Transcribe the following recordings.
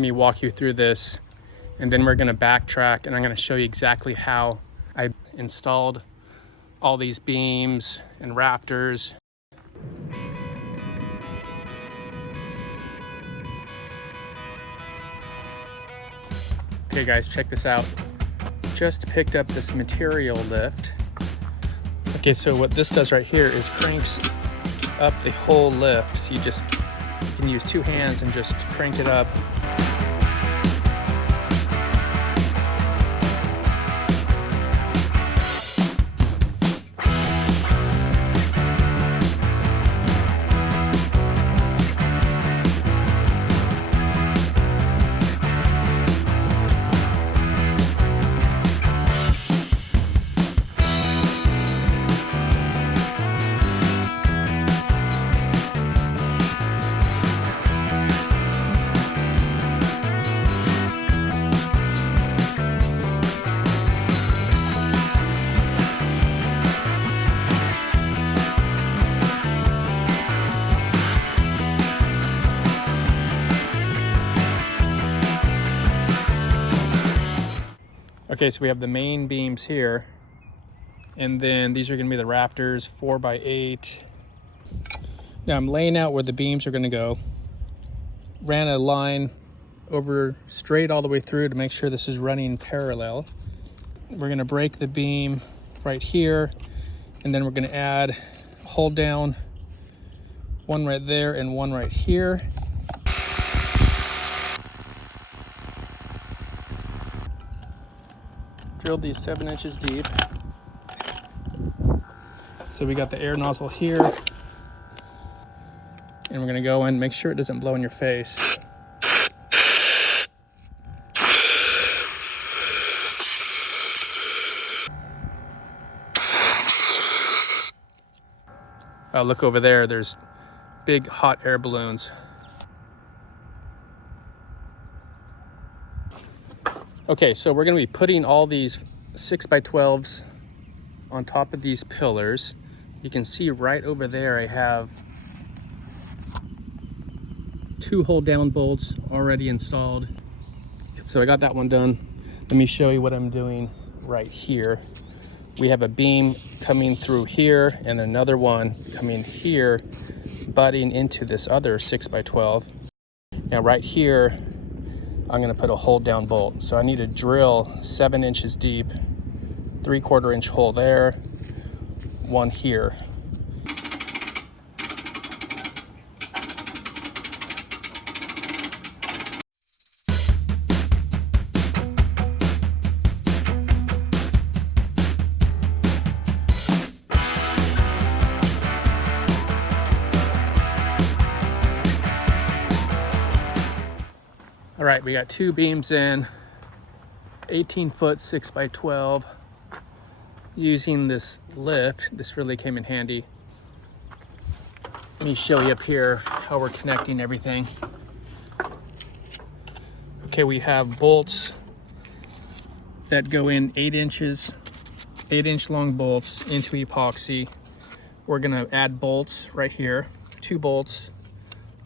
me walk you through this, and then we're gonna backtrack and I'm gonna show you exactly how I installed all these beams and rafters. Okay guys, check this out. Just picked up this material lift. Okay, so what this does right here is cranks up the whole lift. So you can use two hands and just crank it up. Okay, so we have the main beams here, and then these are gonna be the rafters, 4x8. Now I'm laying out where the beams are gonna go. Ran a line over straight all the way through to make sure this is running parallel. We're gonna break the beam right here, and then we're gonna add a hold down, one right there and one right here. Drilled these 7 inches deep. So we got the air nozzle here, and we're gonna go in, make sure it doesn't blow in your face. Look over there, there's big hot air balloons. Okay, so we're gonna be putting all these 6x12s on top of these pillars. You can see right over there I have 2 hold down bolts already installed. So I got that one done. Let me show you what I'm doing right here. We have a beam coming through here and another one coming here, butting into this other 6x12. Now right here, I'm gonna put a hold down bolt. So I need to drill 7 inches deep, 3/4 inch hole there, one here. All right, we got 2 beams in, 18-foot 6x12. Using this lift, this really came in handy. Let me show you up here how we're connecting everything. Okay, we have bolts that go in 8 inches, 8-inch long bolts into epoxy. We're gonna add bolts right here, 2 bolts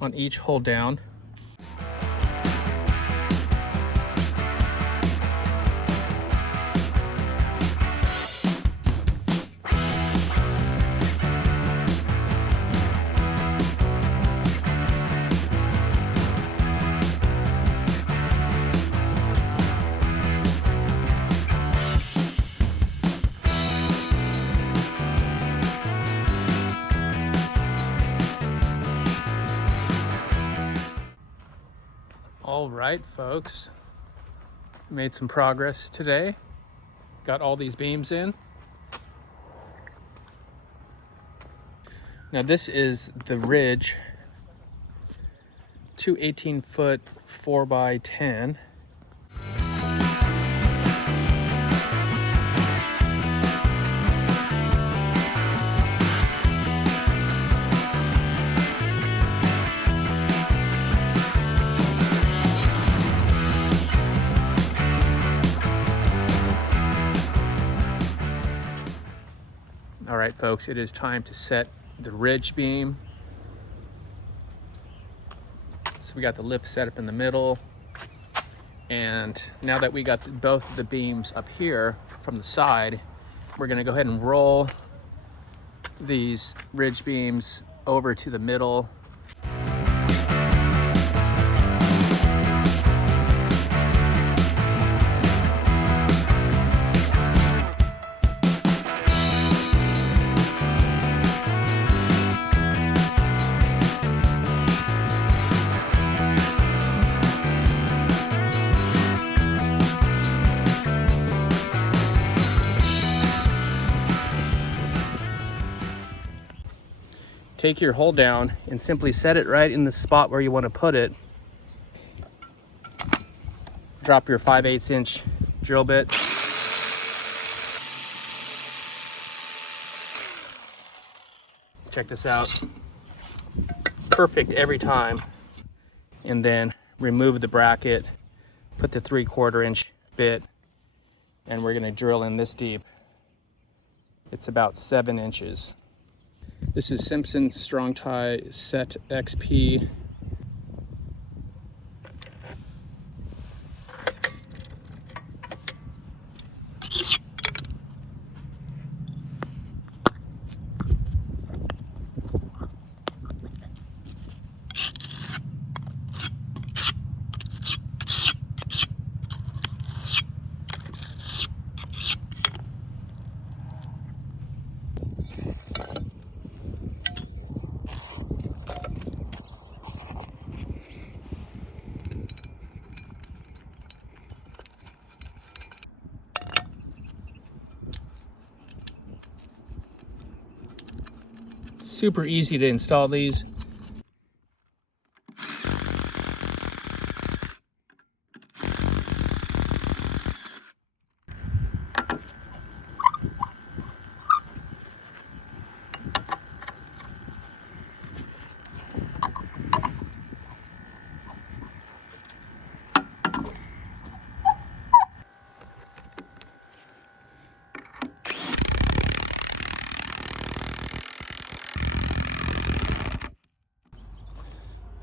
on each hold down. All right, folks, made some progress today. Got all these beams in. Now this is the ridge, 2 18-foot 4x10. All right, folks, it is time to set the ridge beam. So we got the lip set up in the middle. And now that we got both the beams up here from the side, we're gonna go ahead and roll these ridge beams over to the middle. Take your hole down and simply set it right in the spot where you want to put it. Drop your 5/8 inch drill bit. Check this out. Perfect every time. And then remove the bracket, put the 3/4 inch bit, and we're gonna drill in this deep. It's about 7 inches. This is Simpson Strong Tie Set XP. Super easy to install these.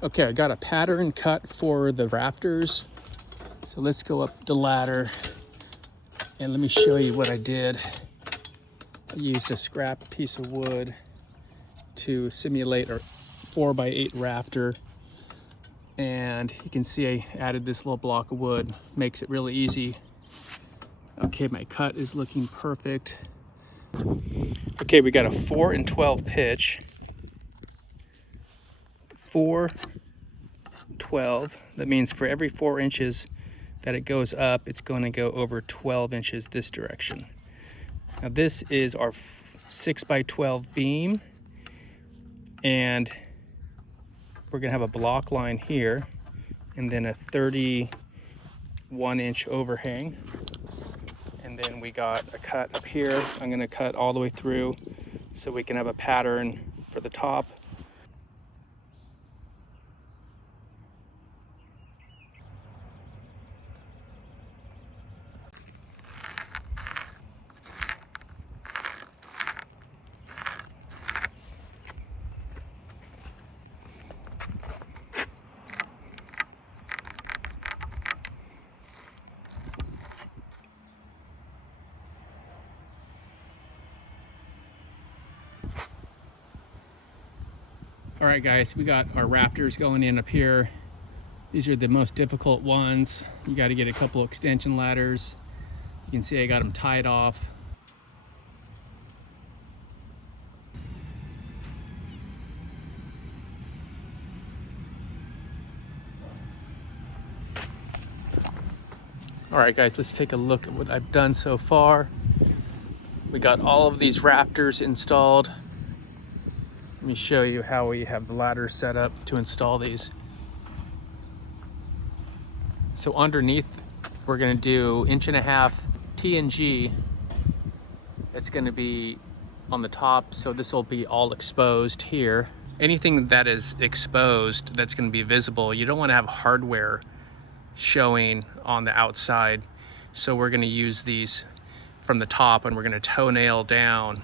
Okay, I got a pattern cut for the rafters. So let's go up the ladder and let me show you what I did. I used a scrap piece of wood to simulate a 4x8 rafter. And you can see I added this little block of wood, makes it really easy. Okay, my cut is looking perfect. Okay, we got a 4 and 12 pitch. 4, 12. That means for every 4 inches that it goes up, it's going to go over 12 inches this direction. Now this is our 6x12 beam, and we're going to have a block line here and then a 31-inch overhang. And then we got a cut up here. I'm going to cut all the way through so we can have a pattern for the top. All right, guys, we got our rafters going in up here. These are the most difficult ones. You got to get a couple extension ladders. You can see I got them tied off. All right, guys, let's take a look at what I've done so far. We got all of these rafters installed. Let me show you how we have the ladder set up to install these. So underneath, we're gonna do 1.5 inch TNG. It's gonna be on the top, so this will be all exposed here. Anything that is exposed that's gonna be visible, you don't wanna have hardware showing on the outside. So we're gonna use these from the top, and we're gonna toenail down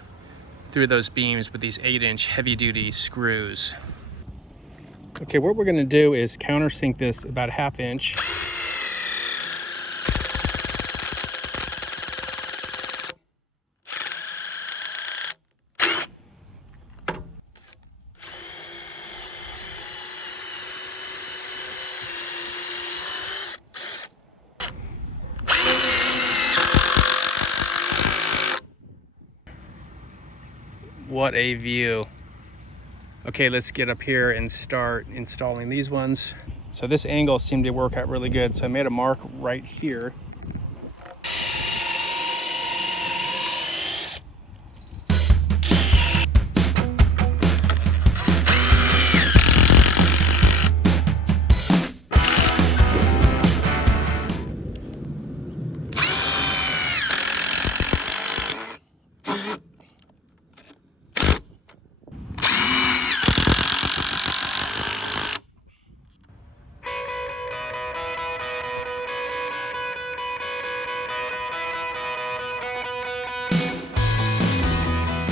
through those beams with these 8-inch heavy-duty screws. Okay, what we're gonna do is countersink this about 1/2 inch. What a view. Okay, let's get up here and start installing these ones. So this angle seemed to work out really good. So I made a mark right here.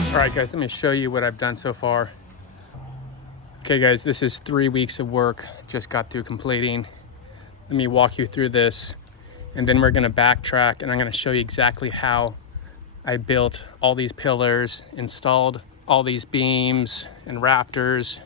All right, guys, let me show you what I've done so far. Okay, guys, this is 3 weeks of work. Just got through completing. Let me walk you through this, and then we're gonna backtrack, and I'm gonna show you exactly how I built all these pillars, installed all these beams and rafters.